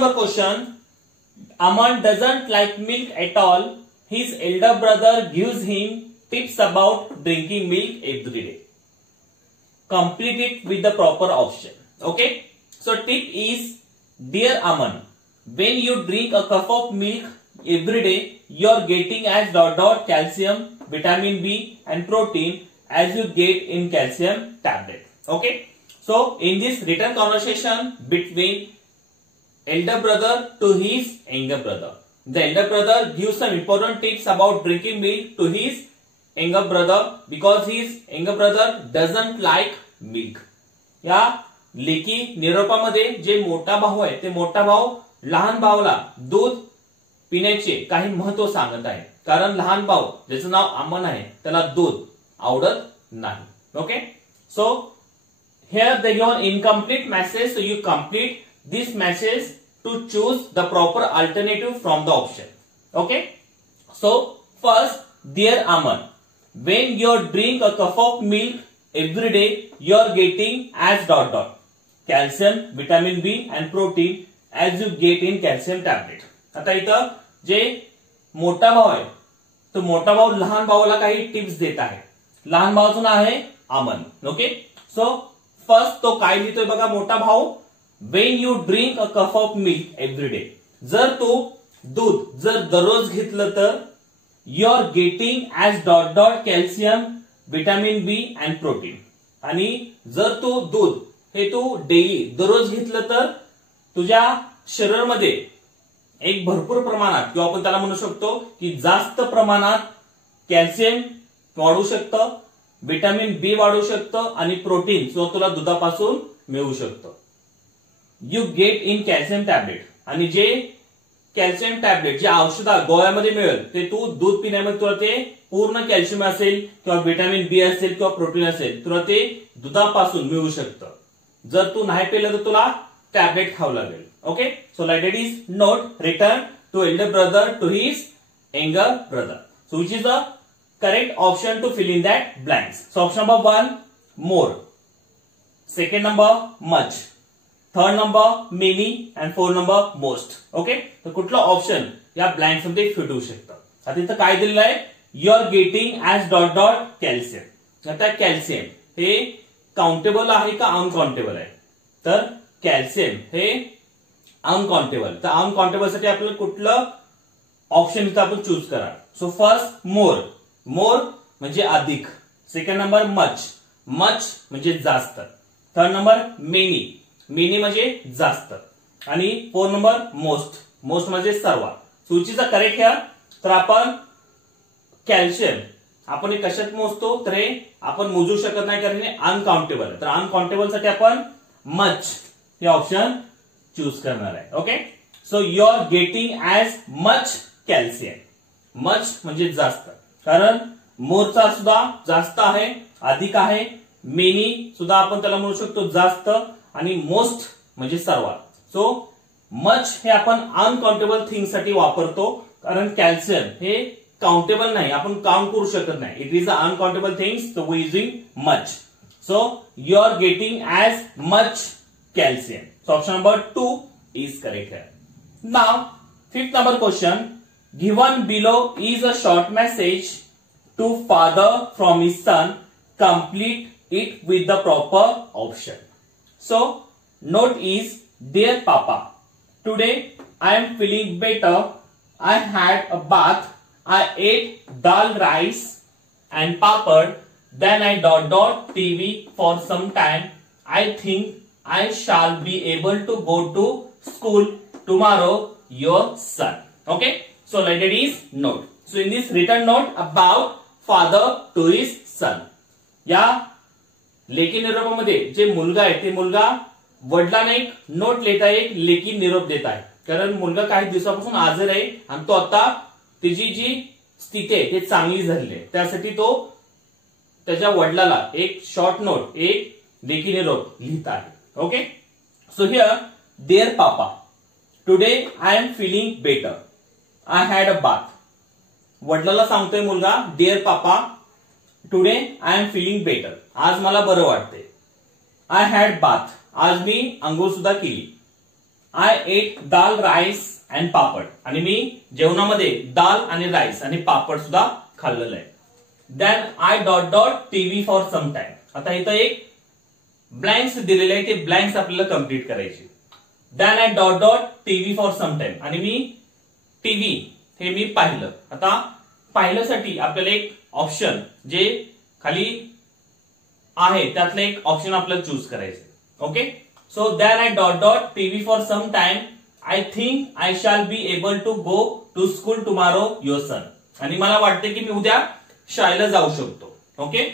number question. Aman doesn't like milk at all. His elder brother gives him tips about drinking milk every day. Complete it with the proper option. Okay. So tip is, dear Aman, when you drink a cup of milk every day, you are getting as ... calcium, vitamin B and protein as you get in calcium tablet. Okay. So in this written conversation between elder brother to his younger brother, the elder brother gives some important tips about drinking milk to his younger brother because his younger brother doesn't like milk. या लेखी निरोपामध्ये जे मोठा भाऊ आहे ते मोठा भाऊ लहान भावाला दूध पिण्याचे काही महत्व सांगत आहे, कारण लहान भाऊ ज्याचं नाव अमन आहे त्याला दूध आवडत नाही. Okay. So here they give an incomplete message, so you complete this message to choose the proper alternative from the option. Okay. So first, dear Aman, when you drink a cup of milk every day, you are getting as ... calcium, vitamin B and protein as you get in calcium tablet. आता इथं जे मोठा भाऊ आहे तो मोठा भाऊ लहान भावाला काही टिप्स देत आहे. लहान भावाचं नाव आहे अमन. ओके. सो फर्स्ट तो काय लिहितोय बघा मोठा भाऊ, when you drink a cup of milk every day. जर तू दूध जर दररोज घेतलं तर you are getting as ... calcium, vitamin B and protein. आणि जर तू दूध हे तू डेली दररोज घेतलं तर तुझ्या शरीरामध्ये एक भरपूर प्रमाणात किंवा आपण त्याला म्हणू शकतो की जास्त प्रमाणात कॅल्शियम वाढू शकतं, विटामिन बी वाढू शकतं आणि प्रोटीन जो तुला दुधापासून मिळू शकतं. You get in calcium tablet. आणि जे कॅल्शियम टॅबलेट जे औषध गोळ्यामध्ये मिळेल ते तू दूध पिण्यामध्ये तुला ते पूर्ण कॅल्शियम असेल किंवा विटामिन बी असेल किंवा प्रोटीन असेल तुला ते दुधापासून मिळू शकतं. जर तू नाही पिलं तर तुला टॅबलेट खावं लागेल. Okay. So like it is not return to elder brother to his younger brother. So which is the correct option to fill in that blanks. So option number 1, more. Second number, much. Third number, many. And fourth number, most. Okay. तर कुठला option या blanks मध्ये fit होऊ शकतं. आता इथं काय दिलेलं आहे, you are getting as ... calcium. आता कॅल्शियम हे काउंटेबल आहे का अनकाउंटेबल आहे, तर कॅल्शियम हे अनकाउंटेबल. तर अनकाउंटेबल साठी आपल्याला कुठलं ऑप्शन इथं आपण चूज करा. सो फर्स्ट मोर. मोर म्हणजे अधिक. Second number much. मच म्हणजे जास्त. Third number many. मेनी म्हणजे जास्त. आणि फोर्थ नंबर मोस्ट. मोस्ट म्हणजे सर्वात. सूचीचा करेक्ट घ्या. तर आपण कॅल्शियम आपण हे कशात मोजतो, तर हे आपण मोजू शकत नाही कारण हे अनकाउंटेबल आहे. तर अनकाउंटेबल साठी आपण मच हे ऑप्शन चूज करणार आहे. Okay. So you are getting as much calcium. Much म्हणजे जास्त, कारण मोरचा सुद्धा जास्त आहे, अधिक आहे. मेनी सुद्धा आपण त्याला म्हणू शकतो जास्त. आणि मोस्ट म्हणजे सर्वात. सो मच हे आपण अनकाउंटेबल थिंग साठी वापरतो, कारण कॅल्शियम हे काउंटेबल नाही, आपण काउंट करू शकत नाही. It is a uncountable things, so we using much. So you are getting as much calcium. So option number 2 is correct है. Now fifth number question. Given below is a short message to father from his son. Complete it with the proper option. So, note is, dear Papa, today I am feeling better. I had a bath. I ate dal rice and papad. Then I ... TV for some time. I think I shall be able to go to school tomorrow. Your son. Okay. So like it is note. So in this written note about father to his son. या लेखी निरोपामध्ये जे मुलगा आहे ते मुलगा वडिलांना एक note लिहित आहे, एक लेखी निरोप देत आहे. कारण मुलगा काही दिवसापासून आजार आहे आणि तो आता त्याची जी स्थिती आहे ते चांगली झालेली आहे, त्यासाठी तो त्याच्या वडिलाला एक शॉर्ट नोट, एक लेखी निरोप लिहित आहे. Okay. So here, dear papa, today I am feeling better. I had a bath. वडिलाला सांगतोय मुलगा, dear papa, today I am feeling better. आज मला बरं वाटते. I had bath. आज मी अंघोळ सुद्धा केली. I ate dal rice and papad. आणि मी जेवणामध्ये दाल आणि राईस आणि पापड सुद्धा खाल्लेलं आहे. Then I dot dot TV for some time. आता इथं एक ब्लँक्स दिलेले आहे, ते ब्लँक्स आपल्याला कंप्लीट करायचे. Then I dot dot TV for some time. आणि मी टीव्ही हे मी पाहिलं. आता पाहिल्यासाठी आपल्याला एक ऑप्शन जे खाली आहे त्यातलं एक ऑप्शन आपल्याला चूज करायचं. Okay, so then I dot dot TV for some time. I think I shall be able to go to school tomorrow your son. आणि मला वाटते की मी उद्या शाळेला जाऊ शकतो. ओके,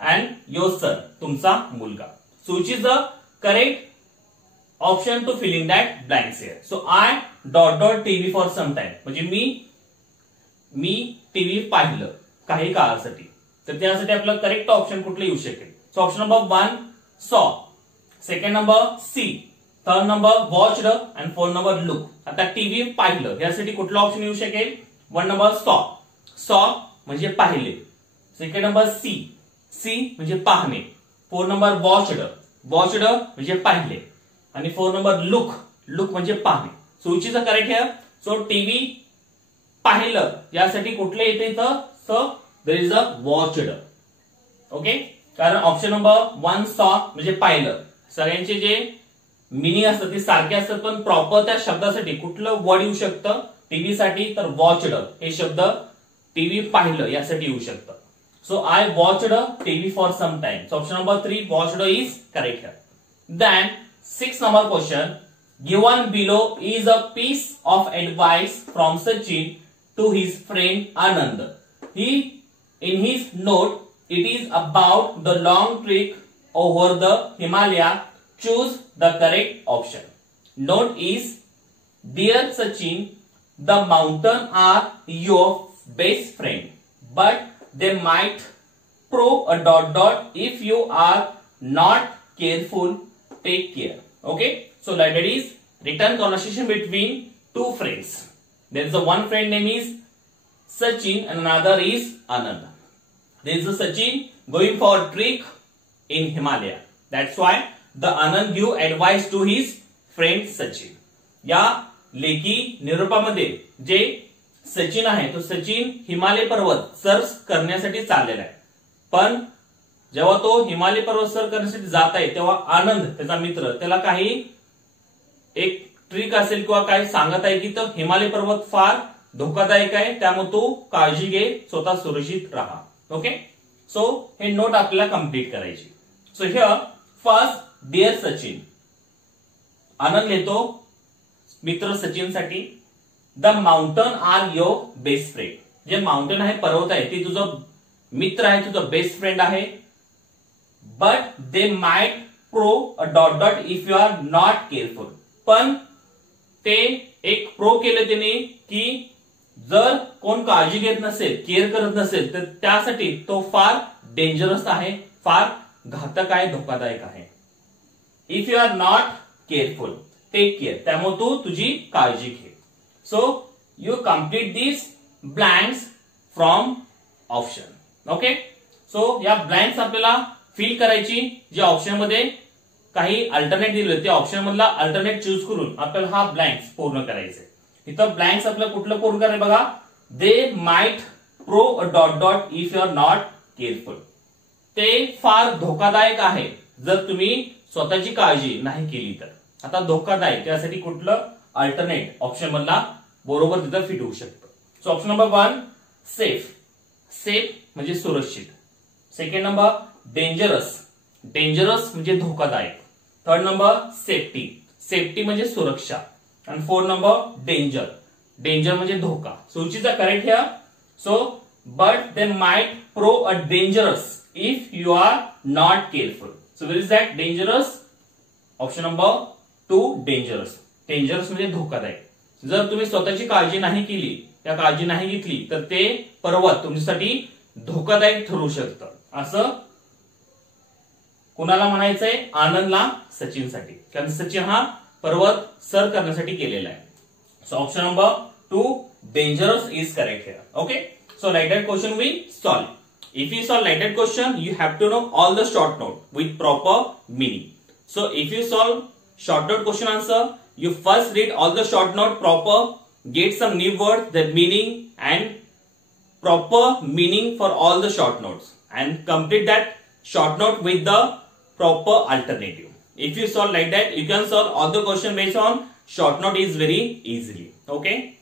अँड युअर सन तुमचा मुलगा. So which is the correct option to fill in that blanks here. So I dot dot TV for some time म्हणजे मी टीव्ही पाहिलं काही काळासाठी. तर त्यासाठी आपलं करेक्ट ऑप्शन कुठलं येऊ शकेल. So option number 1 saw, second number see, third number watched and fourth number look. आता टीव्ही पाहिलं यासाठी कुठलं ऑप्शन येऊ शकेल. 1 नंबर सॉ, सॉ म्हणजे पाहिले. सेकंड नंबर सी, सी म्हणजे पाहणे. 4 नंबर वॉच्ड, वॉच्ड म्हणजे पाहिले. आणि 4 नंबर लुक, लुक म्हणजे पाहणे. So which is the correct here. So TV पाहिलं यासाठी कुठलं येते इथं. So there is a watched. Okay, कारण ऑप्शन नंबर 1 सॉ म्हणजे पाहिलं. सगळ्यांचे जे मिनिंग असतात ते सारखे असतात, पण प्रॉपर त्या शब्दासाठी कुठलं वर्ड येऊ शकतं टीव्ही साठी. तर वॉच्ड हे शब्द टीव्ही पाहिलं यासाठी येऊ शकतं. So I watched TV for some time. Option number 3 watched is correct here. Then 6 number question. Given below is a piece of advice from Sachin to his friend Anand. In his note, it is about the long trek over the Himalaya. Choose the correct option. Note is, dear Sachin, the mountain are your best friend, but they might prove a dot dot if you are not careful. Take care. Okay, so like that is written conversation between two friends. There is a one friend name is Sachin and another is Anand. There is a Sachin going for a trek in Himalaya. That's why the Anand give advice to his friend Sachin. या लेखी निरूपामध्ये जे सचिन आहे तो सचिन हिमालय पर्वत sir करण्यासाठी चाललेला आहे. पण जेव्हा तो हिमालय पर्वत सर करण्यासाठी जात आहे तेव्हा आनंद त्याचा मित्र त्याला काही एक ट्रिक असेल किंवा काही सांगत आहे की तो हिमालय पर्वत फार धोकादायक आहे, त्यामुळे तू काळजी घे, स्वतः सुरक्षित राहा. ओके, सो हे नोट आपल्याला कंप्लीट करायची. So here first dear Sachin, Anand लिहितो मित्र सचिन साठी. The mountain are your best friend. जे माउंटन आहे पर्वत आहे ते तुझं मित्र आहे, तुझं बेस्ट फ्रेंड आहे. But they might pro a dot dot if you are not careful. पण ते एक प्रो केले त्याने की जर कोण काळजी घेत नसेल, केअर करत नसेल तर त्यासाठी तो फार डेंजरस आहे, फार घातक आहे, धोकादायक आहे. If you are not careful take care. त्यामुळे तू तुझी काळजी घे. So you complete this blanks from option. Okay, so या ब्लँक्स आपल्याला फिल करायची. जे ऑप्शन मध्ये काही अल्टरनेट दिले त्या ऑप्शन मधला अल्टरनेट चूज करून आपल्याला हा ब्लँक्स पूर्ण करायचे. इथं ब्लँक्स आपल्याला कुठलं पूर्ण करायचं बघा. They might pro a dot dot if you are not careful. ते फार धोकादायक आहे जर तुम्ही स्वतःची काळजी नाही केली तर. आता धोकादायक त्यासाठी कुठलं अल्टरनेट ऑप्शन मधला बरोबर तिथं फिट होऊ शकतं. So option number 1 safe. Safe म्हणजे सुरक्षित. Second number dangerous. डेंजरस म्हणजे धोकादायक. Third number safety. सेफ्टी म्हणजे सुरक्षा. आणि फोर्थ नंबर डेंजर. डेंजर म्हणजे धोका. So which is the correct here. So but they might pro a dangerous if you are not careful. So where is that dangerous. Option number 2 dangerous. Dangerous म्हणजे धोकादायक. जर तुम्ही स्वतःची काळजी नाही केली, त्या काळजी नाही घेतली तर ते पर्वत तुमच्यासाठी धोकादायक ठरू शकतं. असं कुणाला म्हणायचंय. आनंदला सचिनसाठी. कारण सचिन हा पर्वत सर करण्यासाठी केलेला आहे. So option number 2 dangerous is correct here. Okay, so like that question we solve. If you solve like that question, you have to know all the short note with proper meaning. So if you solve short note question answer, you first read all the short note proper, get some new words, their meaning and proper meaning for all the short notes, and complete that short note with the proper alternative. If you solve like that, you can solve all the question based on short note is very easily. Okay.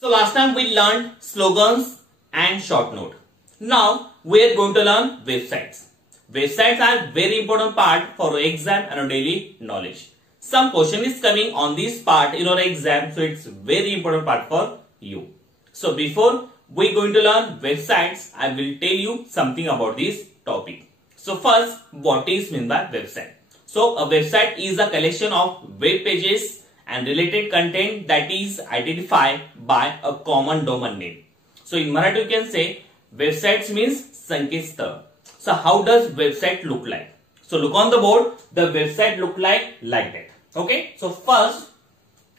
So last time we learned slogans and short note. Now we are going to learn websites. Websites are very important part for exam and daily knowledge. Some question is coming on this part in our exam, so it's very important part for you. So before we going to learn websites, I will tell you something about this topic. So first, what is meant by website? So a website is a collection of web pages and related content that is identified by a common domain name. So in Marathi you can say websites means Sankettस्थळ. So how does website look like? So look on the board, the website look like that. Okay. So first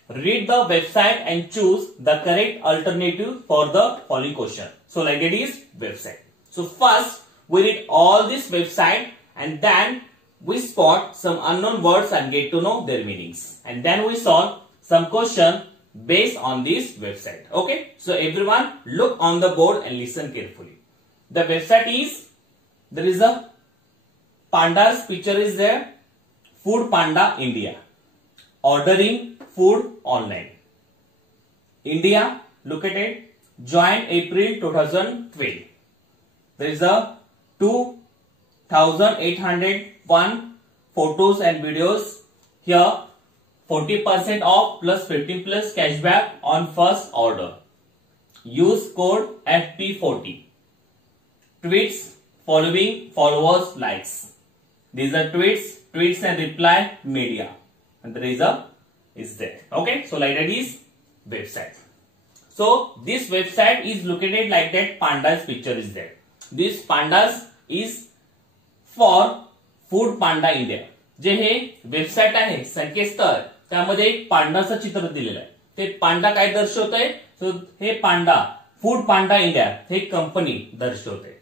read the website and choose the correct alternative for the following question. So like it is website. So first we read all this website and then we spot some unknown words and get to know their meanings. And then we solve some question based on this website. Okay. So everyone look on the board and listen carefully. The website is, there is a panda's picture is there. Food Panda India. Ordering food online. India, look at it. Join April 2012. There is a 2,801 photos and videos here. 40% off plus 15+ cashback on first order. Use code FP40. Tweets following followers likes. These are tweets and reply media. And there is there. Okay. So like that is website. So this website is located like that. Panda's picture is there. This pandas is for Food Panda India. जे हे website आहे संकेतस्थळ त्यामध्ये एक पांडाचं चित्र दिलेलं आहे. ते पांडा काय दर्शवतंय? सो हे पांडा फूड पांडा इंडिया हे कंपनी दर्शवते.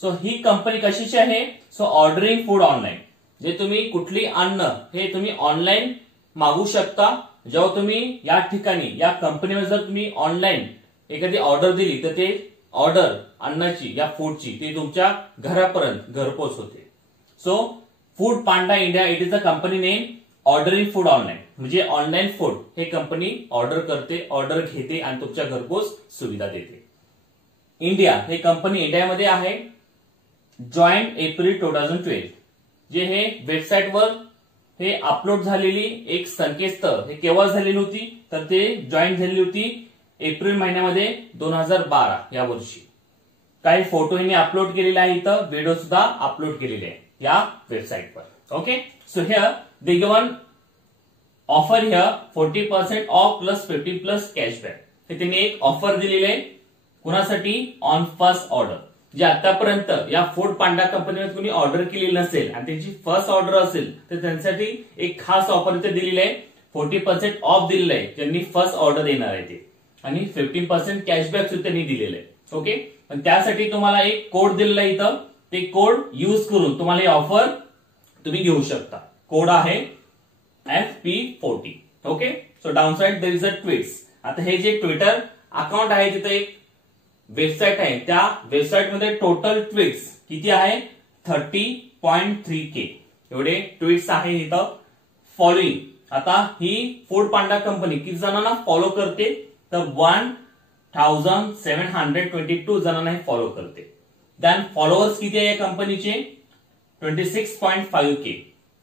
सो ही कंपनी कशाची आहे? So ordering food online. जे तुम्ही कुठली अन्न हे तुम्ही ऑनलाईन मागवू शकता. जेव्हा तुम्ही या ठिकाणी या कंपनीमध्ये जर तुम्ही ऑनलाईन एखादी ऑर्डर दिली तर ते ऑर्डर अन्नाची या फूडची ती तुमच्या घरापर्यंत घरपोच होते. So food Panda India it is a company name. Ordering food online म्हणजे ऑनलाईन फूड हे कंपनी ऑर्डर करते, ऑर्डर घेते आणि तुमच्या घरपोच सुविधा देते. इंडिया हे कंपनी इंडियामध्ये आहे. जॉईन एप्रिल 2012 जे हे वेबसाईटवर हे अपलोड झालेली एक संकेतस्थळ हे केव्हा झालेली होती तर ते जॉईन झालेली होती एप्रिल महिन्यामध्ये 2012 या वर्षी. काही फोटो यांनी अपलोड केलेले आहे, इथं व्हिडिओ सुद्धा अपलोड केलेले आहे या वेबसाईटवर. Okay. So here they given offer here 40% off plus 15+ cashback. हे त्यांनी एक ऑफर दिलेली आहे कुणासाठी? On first order. जे आतापर्यंत या फूड पांडा कंपनीमध्ये कुणी ऑर्डर केलेली नसेल आणि त्यांची फर्स्ट ऑर्डर असेल तर त्यांच्यासाठी एक खास ऑफर इथे दिलेली आहे. 40% ऑफ दिलेलं आहे ज्यांनी फर्स्ट ऑर्डर देणार आहे ते, आणि 15% कॅशबॅक सुद्धा त्यांनी दिलेलं आहे. ओके. पण त्यासाठी तुम्हाला एक कोड दिलेला आहे इथं. ते कोड यूज करून तुम्हाला हे ऑफर तुम्ही घेऊ शकता. कोड आहे FP40. Okay. So down side there is a tweets. आता हे जे ट्विटर अकाउंट आहे तिथे एक वेबसाइट आहे. त्या वेबसाइट मध्ये टोटल ट्वीट्स किती आहे? 30.3K एवढे ट्वीट्स आहे इथं. फॉलोइंग, आता ही फूड पांडा कंपनी किती जणांना फॉलो करते तर 1722 जणांना हे फॉलो करते. देन फॉलोअर्स किती आहे या कंपनीचे? 26.5K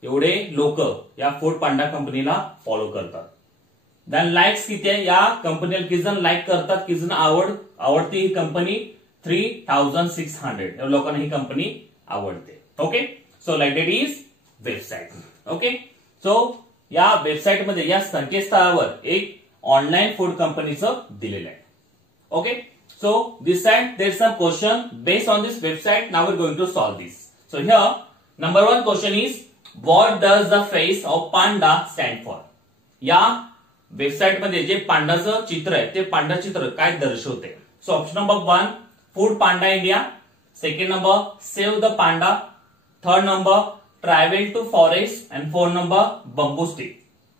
एवढे लोक या फूड पांडा कंपनीला फॉलो करतात. देन लाईक्स किती आहे? या कंपनीला किती जण लाईक करतात, किती जण आवडते ही कंपनी? 3600 लोकांना ही कंपनी आवडते. Okay. So like it is website. Okay. So या वेबसाईट मध्ये या संकेतस्थळावर एक ऑनलाईन फूड कंपनीचं दिलेलं आहे. Okay. So this side there is some question based on this website. Now we're going to solve this. So here number one question is what does the face of panda stand for? या website मध्ये जे पांडाचं चित्र आहे ते पांडा चित्र काय दर्शवते? So option number 1 Food Panda India, second number save the panda, third number travel to forest and 4 number bamboo stick.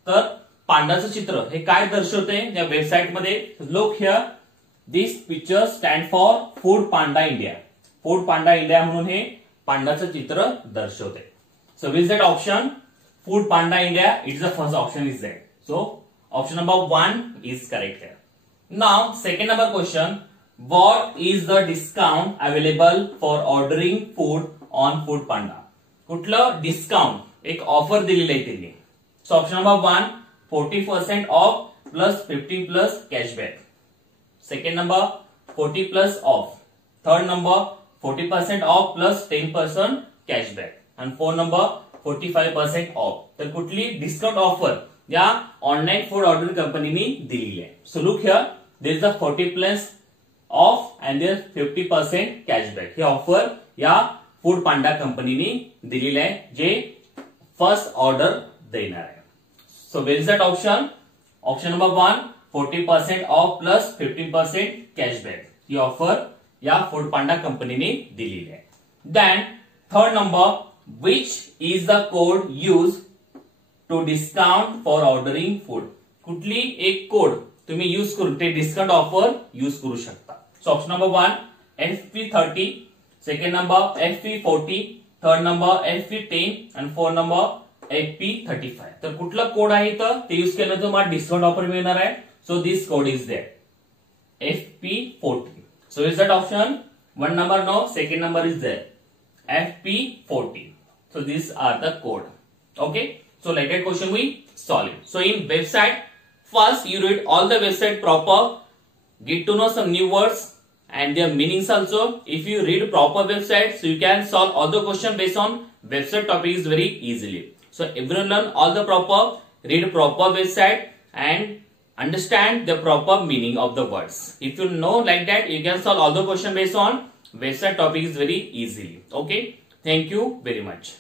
तर पांडाचं चित्र हे काय दर्शवते या वेबसाईट मध्ये? Look here, this picture stand for Food Panda India. Food Panda India म्हणून हे पांडाचं चित्र दर्शवते. So which that option? Food Panda India. It's the first option is that. So option number 1 is correct here. Now second number question, what is the discount available for ordering food on Food Panda? कुठलं discount, एक offer दिलेली आहे त्यांनी. So option number 1 40% off plus 50 plus cashback. Second number 40 plus off. Third number 40% off plus 10% cashback. आणि 4 number 45% off. तर कुठली discount offer या online food order कंपनीने दिलेली आहे? So look here, there is the 40 plus off and there 50% cashback. ही offer या Food Panda कंपनीने दिलेली आहे, जे फर्स्ट ऑर्डर देणार आहे. So where is that option? Option number 1 40% off plus 15% cashback. ही ऑफर या फूड पांडा कंपनीने दिलेली आहे. Then third number, which is the code use to discount for ordering food? कुठली एक कोड तुम्ही यूज करून ते डिस्काउंट ऑफर यूज करू शकता. So option number 1 FP30, second number FP40, third number FP10 आणि 4 नंबर FP35. तर कुठला कोड आहे तर ते यूज केलं तर तुम्हाला डिस्काउंट ऑफर मिळणार आहे. So this code is there FP40. So is that option? 1 number no, second number is there FP40. So these are the code. Okay, so like that question we solve it. So in website, first you read all the website proper, get to know some new words and their meanings also. If you read proper website, so you can solve all the question based on website topics very easily. So everyone learn all the proper, read proper website and understand the proper meaning of the words. If you know like that, you can solve all the question based on website topics very easily. Okay, thank you very much.